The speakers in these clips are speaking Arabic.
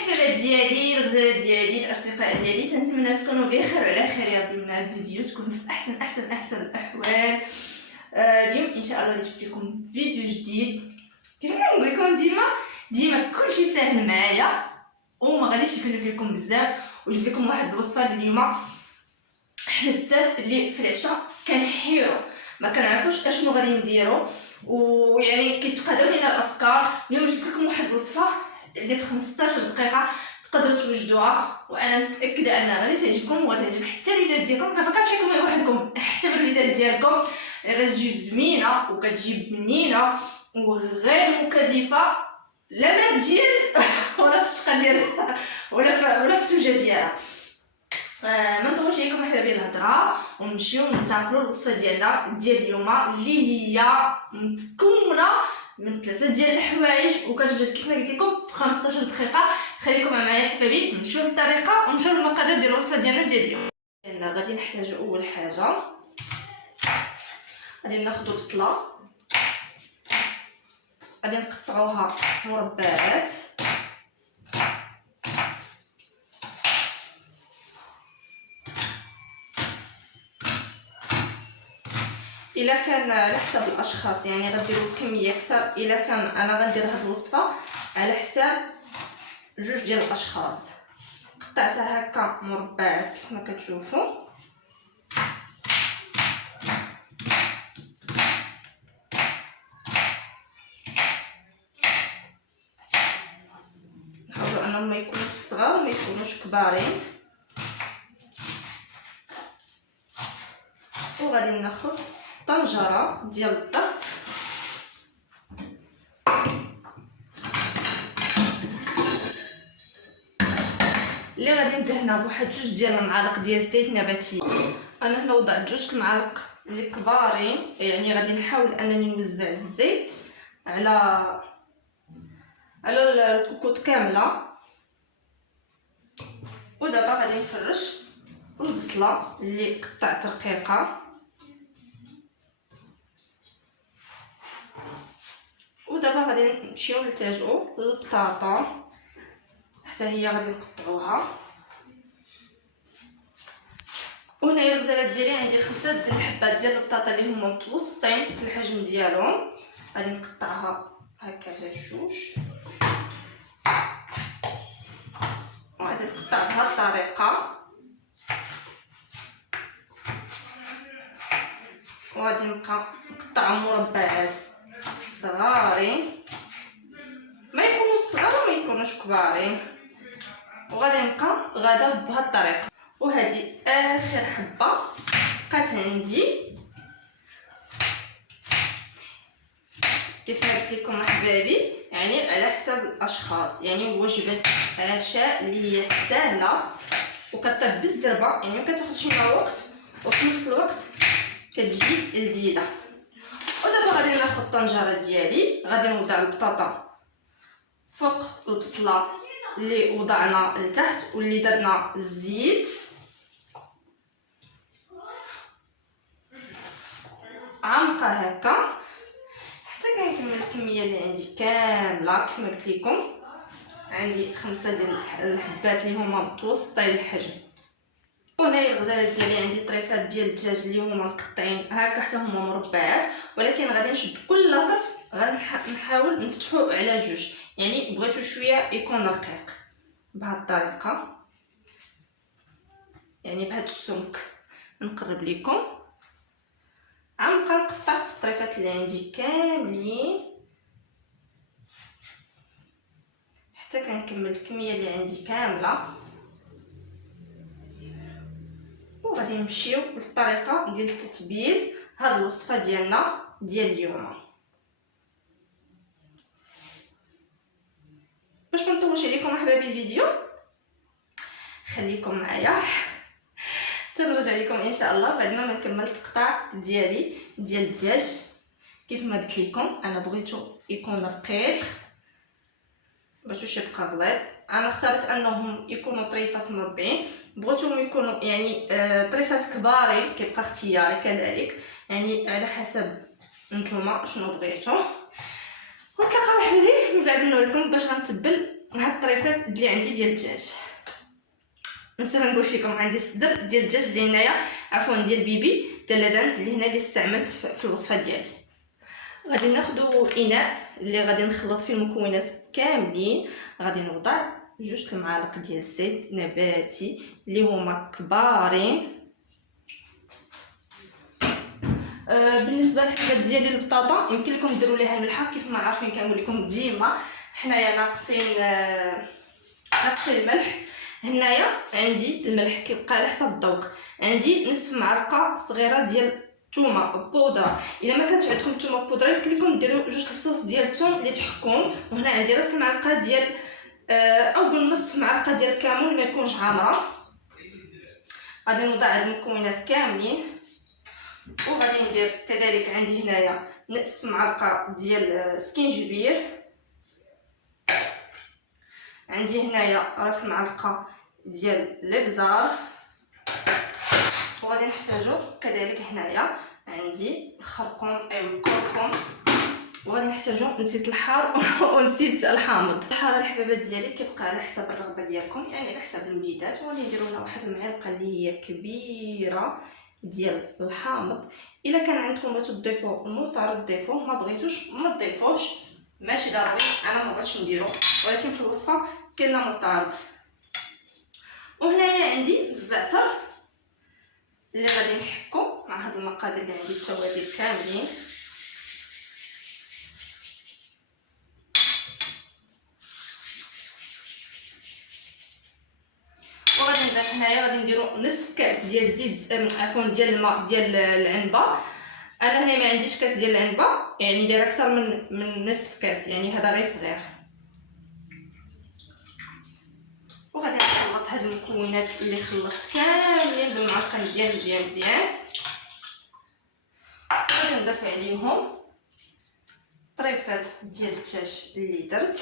الحبابات ديالي، الغزالات ديالي، الاصدقاء ديالي، تنتمنى تكونوا بخير وعلى خير يا ربي. من هذا الفيديو تكونوا في احسن الاحوال. اليوم ان شاء الله جبت لكم فيديو جديد. كيف كنقول لكم ديما كلشي ساهل معايا وما غاديش نكلف لكم بزاف، وجبت لكم واحد الوصفه اليوم. حنا بزاف اللي في العشاء كنحيروا ما كنعرفوش اشنو غادي نديرو، ويعني كيتقادوا لينا الافكار. اليوم جبت لكم واحد الوصفه اللي في 15 دقيقه تقدروا توجدوها، وانا متاكده انها غادي تعجبكم وغتعجب حتى الوليدات ديالكم. كنفكرش فيكم وحدكم، حتى بالوليدات ديالكم غتجي زوينه وكتجي بنينه وغير مكلفه، لا ماديا ولا في الشقه ديالها ولا في التوجه ديالها. ما نطولش عليكم حبايبي الهضره، ونمشيو نتاكلوا الوصفه ديالنا ديال اليوم اللي هي متكونه من 3 ديال الحوايج وكتوجد كيف ما قلت لكم في 15 دقيقه. خليكم معايا حبايبي، نمشيو للطريقه ونمشيو للمقادير ديال الوصفه ديالنا ديال اليوم. غادي نحتاجو اول حاجه غادي ناخذ بصله، غادي نقطعوها مربعات، الا كان على حسب الاشخاص يعني غديروا كميه اكثر. الا كان انا غندير هاد الوصفه على حساب 2 ديال الاشخاص. قطعتها هكا مربعات كيف ما كتشوفوا. نحاولوا انهم ما يكونوش صغار وما يكونوش كبارين. وغادي ناخذ طنجره ديال الضغط، اللي غادي ندهنها بواحد 2 ديال المعالق ديال الزيت نباتي. انا هنا وضعت 2 المعالق اللي كبارين، يعني غادي نحاول انني نوزع الزيت على الكوكوط كامله. ودابا غادي نفرش البصله اللي قطعت رقيقه، ودابا غادي نمشيو نلتجئوا للبطاطا حتى هي غادي نقطعوها. وهنايا الغزالات ديالي عندي 5 ديال الحبات ديال البطاطا اللي هما متوسطين في الحجم ديالهم. غادي نقطعها هكا على 2 وغادي نقطع بهذه الطريقه، وغادي نبقى نقطعهم مربعات صغارين، ما يكونوش صغار وما يكونوش كبارين. وغادي نبقى غادا بهذه الطريقه. وهذه اخر حبه بقات عندي. كيف ما قلت لكم احبابي يعني على حسب الاشخاص، يعني وجبه عشاء اللي هي سهله وكطيب بالزربه، يعني ما كتاخذش منها وقت وفي نفس الوقت كتجي لذيذه. ودابا غادي ناخذ الطنجره ديالي، غادي نوضع البطاطا فوق البصله اللي وضعنا لتحت واللي درنا الزيت، عمقه هكا حتى كنكمل الكميه اللي عندي كامله. كيف ما قلت لكم عندي 5 ديال الحبات اللي هما متوسطين الحجم. وهنايا الغزالات ديالي عندي طريفات ديال الدجاج اللي هما مقطعين هكا حتى هما مربعات، ولكن غادي نشد كل طرف غادي نحاول نفتحو على 2، يعني بغيتو شويه يكون رقيق بهذه الطريقه، يعني بهذا السمك. نقرب لكم غنبقى نقطع في الطريفات اللي عندي كاملين حتى كنكمل الكميه اللي عندي كامله. وغادي نمشيو للطريقه ديال التتبيل هاد الوصفه ديالنا ديال اليوم. باش ما نطولش عليكم احبابي الفيديو، خليكم معايا تنرجع لكم ان شاء الله بعد ما نكمل التقطاع ديالي ديال الدجاج. كيف ما قلت لكم انا بغيتو يكون رقيق، بغيتوش يبقى غليظ. انا اخترت انهم يكونوا طريفات مربعين، بغيتهم يكونوا يعني طريفات كبارين كيبقى اختياري كذلك، يعني على حسب نتوما شنو بغيتو. ونتلاقاو حبيبي من بعد نوريكم باش غنتبل هاد الطريفات اللي عندي ديال الدجاج. نسيت نقولش لكم عندي صدر ديال الدجاج اللي هنايا، عفوا ديال بيبي ديال لادانت اللي هنا اللي استعملت في الوصفه ديالي. غادي ناخذ اناء اللي غادي نخلط فيه المكونات كاملين. غادي نوضع 2 المعالق ديال الزيت نباتي اللي هما كبارين. بالنسبه للحبات ديال البطاطا يمكن لكم ديروا ليها الملحه، كيف ما عارفين كنقول لكم ديما حنايا ناقصين الملح. هنايا عندي الملح كيبقى على حسب الذوق. عندي نصف معلقه صغيره ديال الثومه بودره. الا ما كانش عندكم الثومه بودره يمكن لكم ديروا 2 الصوص ديال الثوم اللي تحكم. وهنا عندي راس المعلقه ديال او نصف معلقه ديال الكمون ما يكونش عامره. غادي نوضع هاد المكونات كاملين وغادي ندير كذلك عندي هنايا نصف معلقه ديال السكينجبير. عندي هنايا راس معلقه ديال الابزار. وغادي نحتاجو كذلك هنايا عندي الخرقوم او الكركم. وغادي نحتاجو نسيت الحار ونسيت الحامض. الحار الحبابات ديالي كيبقى على حسب الرغبه ديالكم، يعني على حسب الوليدات. وغادي نديرو هنا واحد المعلقه اللي هي كبيره ديال الحامض. الا كان عندكم بغيتو تضيفوا الموطار ضيفوه، ما بغيتوش ما تضيفوش، ماشي ضروري. انا ما بغيتش نديرو، ولكن في الوصفه كاين مطارد. وهنايا عندي الزعتر اللي غادي نحكو مع هاد المقادير اللي عندي التوابل كاملين. وغادي نضيف هنايا غادي نديرو نصف كاس ديال الزيت، عفوا ديال الماء ديال العنبه. انا هنا ما عنديش كاس ديال العنبه، يعني دايره اكثر من نصف كاس، يعني هذا غير صغير. وغادي نخلط هاد المكونات اللي خلطت كاملين بالمعلقه مزيان. غادي نضيف عليهم طريفات ديال الدجاج اللي درت.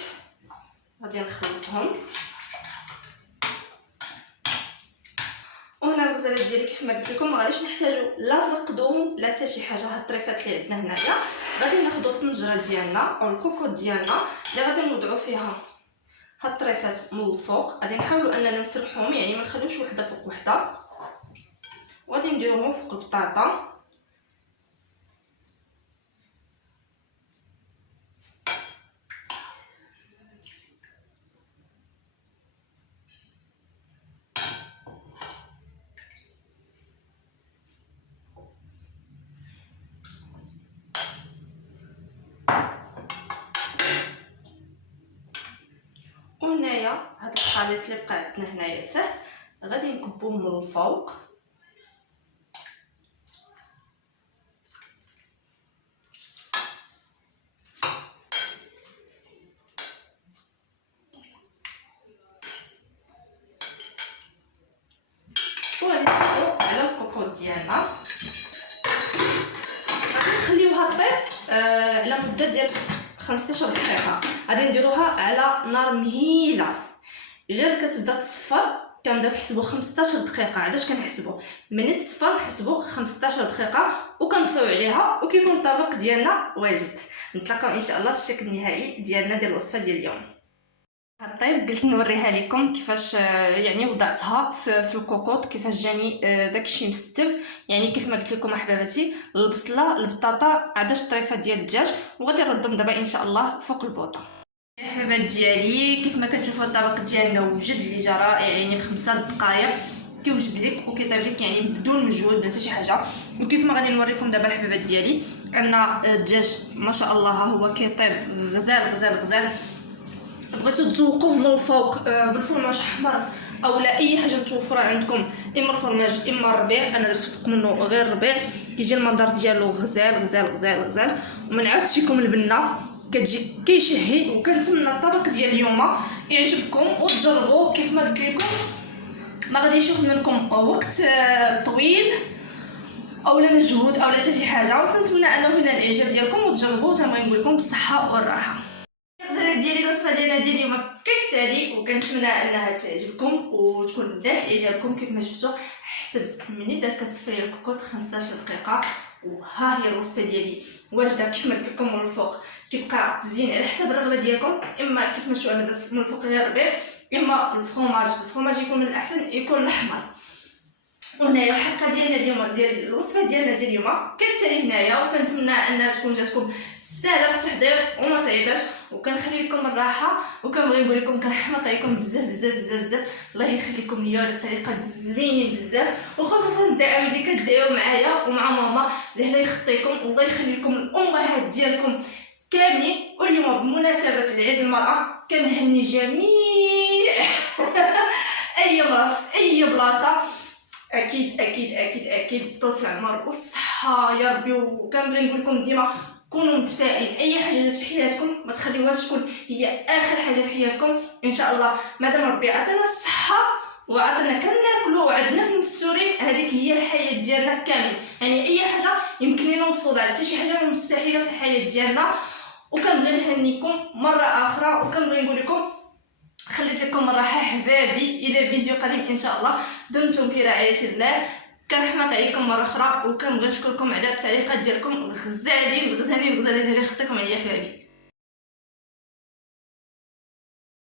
غادي نخلطهم. وهنا الغزالات ديالي كيف ما قلت لكم ما غاديش نحتاجو لا نقدوهم لا حتى شي حاجه. هاد الطريفات اللي عندنا هنايا غادي ناخذوا الطنجره ديالنا او الكوكوط ديالنا اللي غادي نوضعوا فيها هاد الطريفات من الفوق. غادي نحاولوا اننا نسرحوهم، يعني ما نخليوش وحده فوق وحده. وغادي نديروهم فوق البطاطا. وهنايا هاد الخليط اللي بقى عندنا هنايا لتحت غادي نكبوه من الفوق. وغادي نحطو على الكوكوط ديالنا. غادي نخليوها طيب على مده ديال 15 دقيقه. غادي نديروها على نار مهيله، غير كتبدا تصفر كنبداو نحسبوا 15 دقيقه. علاش كنحسبوا؟ ملي تصفر نحسبوا 15 دقيقه وكنطفيو عليها وكيكون الطبق ديالنا واجد. نتلاقاو ان شاء الله في الشكل النهائي ديالنا ديال الوصفه ديال اليوم. طيب قلت نوريها لكم كيفاش يعني وضعتها في الكوكوط، كيفاش جاني داكشي مستف. يعني كيف ما قلت لكم احباباتي، البصله البطاطا عداش الطريفات ديال الدجاج. وغادي نردهم دابا ان شاء الله فوق البوطه. الحبابات ديالي كيف ما كتشوفوا الطبق ديالنا وجد اللي جا رائع، يعني في 5 دقائق كيوجد لك وكيطيب لك يعني بدون مجهود بدون حتى شي حاجه. وكيف ما غادي نوريكم دابا الحبابات ديالي ان الدجاج ما شاء الله ها هو كيطيب غزال. بغيتو تذوقوه من الفوق بالفرماج احمر او لا اي حاجه متوفره عندكم، اما الفرماج اما الربيع. انا درت فوق منه غير الربيع، كيجي المنظر ديالو غزال. وما نعاودش لكم البنه كتجي كيشهي. وكنتمنى الطبق ديال اليوم يعجبكم وتجربوه. كيف ما قلت لكم ما غاديش ياخذ منكم وقت طويل او لا مجهود او لا شي حاجه. وتنتمنى انه هنا الاعجاب ديالكم وتجربوه. تنبغي نقول لكم بالصحه والراحه. ديالي الوصفه ديالنا ديال اليوم كتسالي، وكنتمنى انها تعجبكم وتكون بدات اعجابكم. كيف ما شفتوا حسبت مني بدات كتصفي الكوكوط 15 دقيقه، وها هي الوصفه ديالي واجده كيف ما قلت لكم من الفوق كيبقى تزيين على حسب الرغبه ديالكم. اما كيف ما شفتوا انا درت من الفوق غير الربيع، اما الفرomاج يكون من الاحسن يكون الاحمر. وهنايا الحلقه ديالنا اليوم ديال الوصفه ديالنا ديال اليوم كتسالي هنايا، وكنتمنى انها تكون جاتكم سهله في التحضير وما صعيباش، وكنخلي لكم الراحه، وكنبغي نقول لكم كنحماق عليكم بزاف بزاف بزاف بزاف. الله يخليكم ليا على الطريقه زوينين بزاف، وخصوصا الدعاوي اللي كدعيو معايا ومع ماما. الله يخطيكم والله يخلي لكم الامهات ديالكم كاملين. واليوم بمناسبه العيد المراه كنهني جميع اي مراه في اي بلاصه، اكيد اكيد اكيد اكيد طول العمر والصحه يا ربي. وكنبغي نقول لكم ديما كونوا متفائلين، اي حاجه جات في حياتكم ما تخليوهاش تكون هي اخر حاجه في حياتكم. ان شاء الله مادام ربي عطانا الصحه وعطانا كناكلوا وعندنا فين مستورين، هذيك هي الحياه ديالنا كامل. يعني اي حاجه يمكن لنا نوصلوا لها، حتى شي حاجه مستحيله في الحياه ديالنا. وكنبغي نهنيكم مره اخرى، وكنبغي نقول لكم خليت لكم الراحه حبابي. الى فيديو قادم ان شاء الله، دمتم في رعايه الله. كنحماق عليكم مره اخرى، وكنبغي نشكركم على التعليقات ديالكم الغزالين اللي خطيكم عليا حبابي.